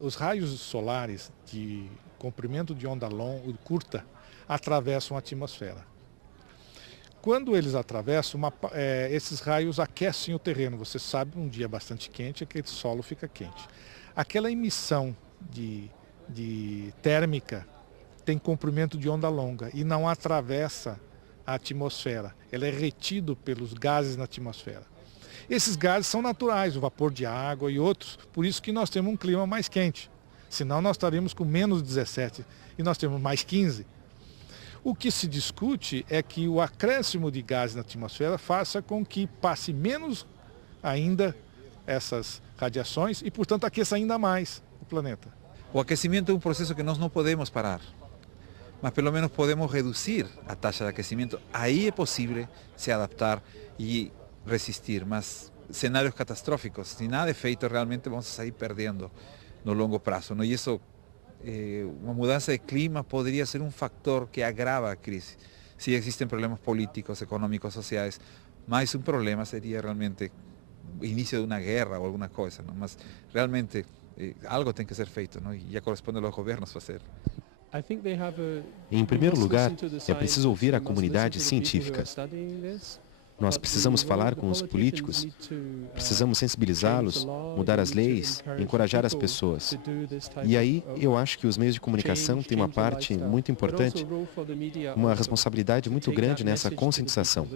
Os raios solares de comprimento de onda longa, curta atravessam a atmosfera. Quando eles atravessam, esses raios aquecem o terreno. Você sabe, um dia bastante quente, aquele solo fica quente. Aquela emissão de térmica tem comprimento de onda longa e não atravessa a atmosfera. Ela é retido pelos gases na atmosfera. Esses gases são naturais, o vapor de água e outros, por isso que nós temos um clima mais quente. Senão nós estaríamos com menos 17 e nós temos mais 15. O que se discute é que o acréscimo de gases na atmosfera faça com que passe menos ainda essas radiações e, portanto, aqueça ainda mais o planeta. O aquecimento é um processo que nós não podemos parar, mas pelo menos podemos reduzir a taxa de aquecimento. Aí é possível se adaptar e resistir, mas cenários catastróficos, se nada é feito, realmente vamos sair perdendo no longo prazo, não? E isso, uma mudança de clima poderia ser um fator que agrava a crise. Se existem problemas políticos, econômicos, sociais, mais um problema seria realmente o início de uma guerra ou alguma coisa, não? Mas realmente algo tem que ser feito, não? E já corresponde aos governos fazer. Em primeiro lugar, é preciso ouvir a comunidade científica. Nós precisamos falar com os políticos, precisamos sensibilizá-los, mudar as leis, encorajar as pessoas. E aí, eu acho que os meios de comunicação têm uma parte muito importante, uma responsabilidade muito grande nessa conscientização.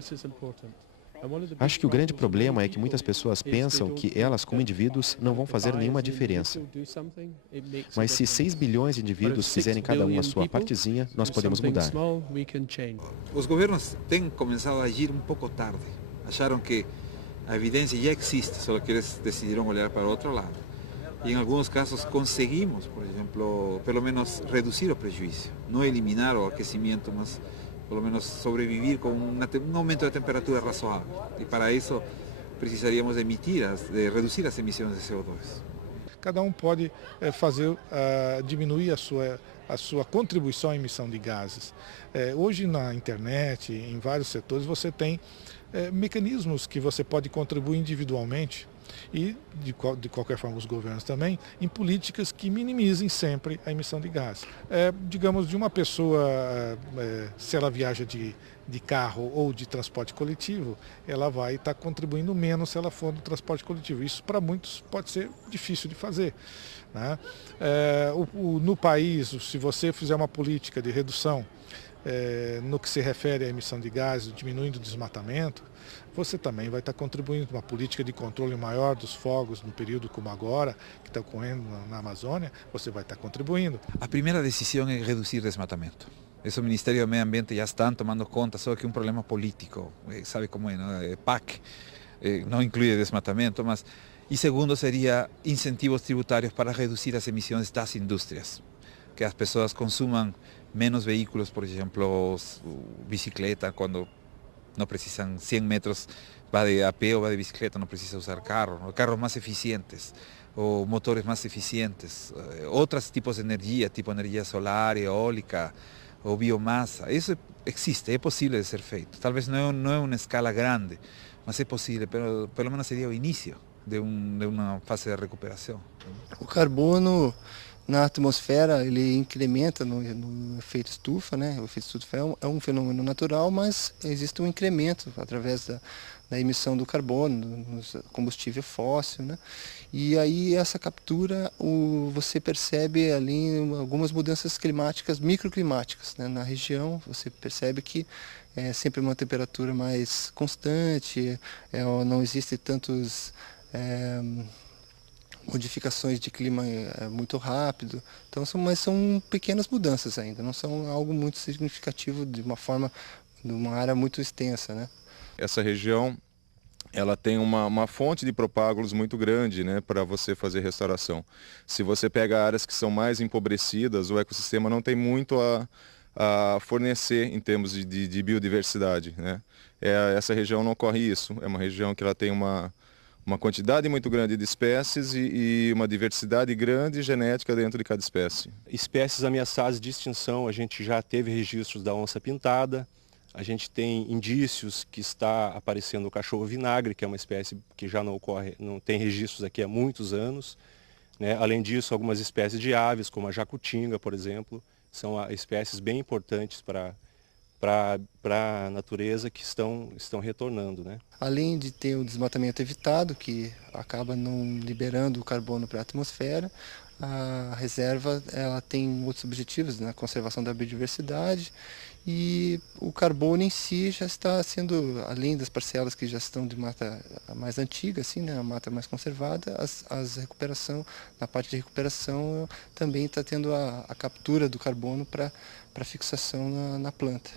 Acho que o grande problema é que muitas pessoas pensam que elas, como indivíduos, não vão fazer nenhuma diferença. Mas se 6 bilhões de indivíduos fizerem cada um a sua partezinha, nós podemos mudar. Os governos têm começado a agir um pouco tarde. Acharam que a evidência já existe, só que eles decidiram olhar para o outro lado. E em alguns casos conseguimos, por exemplo, pelo menos reduzir o prejuízo. Não eliminar o aquecimento, mas pelo menos sobrevivir com um aumento de temperatura razoável. E para isso precisaríamos de reduzir as emissões de CO2. Cada um pode diminuir a sua contribuição à emissão de gases. Hoje na internet, em vários setores, você tem mecanismos que você pode contribuir individualmente e, de qualquer forma, os governos também, em políticas que minimizem sempre a emissão de gases. Digamos, de uma pessoa, se ela viaja de carro ou de transporte coletivo, ela vai estar contribuindo menos se ela for no transporte coletivo. Isso, para muitos, pode ser difícil de fazer, né? No país, se você fizer uma política de redução no que se refere à emissão de gases, diminuindo o desmatamento, você também vai estar contribuindo para uma política de controle maior dos fogos no período como agora, que está ocorrendo na Amazônia, você vai estar contribuindo. A primeira decisão é reduzir desmatamento. Isso o Ministério do Meio Ambiente já está tomando conta, só que é um problema político, sabe como é, não? PAC não inclui desmatamento, mas... E segundo seria incentivos tributários para reduzir as emissões das indústrias, que as pessoas consumam menos veículos, por exemplo, bicicleta, quando não precisam 100 metros, vai a pé ou vai de bicicleta, não precisa usar carros mais eficientes, ou motores mais eficientes, outros tipos de energia, tipo energia solar, eólica, ou biomassa. Isso existe, é possível de ser feito. Talvez não é uma escala grande, mas é possível, pelo menos seria o início de uma fase de recuperação. O carbono na atmosfera, ele incrementa no efeito estufa, né? O efeito estufa é um fenômeno natural, mas existe um incremento através da emissão do carbono, no combustível fóssil, né? E aí essa captura, você percebe ali algumas mudanças climáticas, microclimáticas, né? Na região, você percebe que é sempre uma temperatura mais constante, não existe tantos... modificações de clima muito rápido, então mas são pequenas mudanças ainda, não são algo muito significativo de uma área muito extensa, né? Essa região, ela tem uma fonte de propágulos muito grande, né, para você fazer restauração. Se você pega áreas que são mais empobrecidas, o ecossistema não tem muito a fornecer em termos de biodiversidade, né? Essa região não ocorre isso, é uma região que ela tem uma quantidade muito grande de espécies e uma diversidade grande genética dentro de cada espécie. Espécies ameaçadas de extinção, a gente já teve registros da onça-pintada, a gente tem indícios que está aparecendo o cachorro-vinagre, que é uma espécie que já não tem registros aqui há muitos anos. né? Além disso, algumas espécies de aves, como a jacutinga, por exemplo, são espécies bem importantes para a natureza que estão retornando, né? Além de ter o desmatamento evitado, que acaba não liberando o carbono para a atmosfera, a reserva ela tem outros objetivos na conservação da biodiversidade e o carbono em si já está sendo, além das parcelas que já estão de mata mais antiga, assim, né, a mata mais conservada, na parte de recuperação também está tendo a captura do carbono para fixação na planta.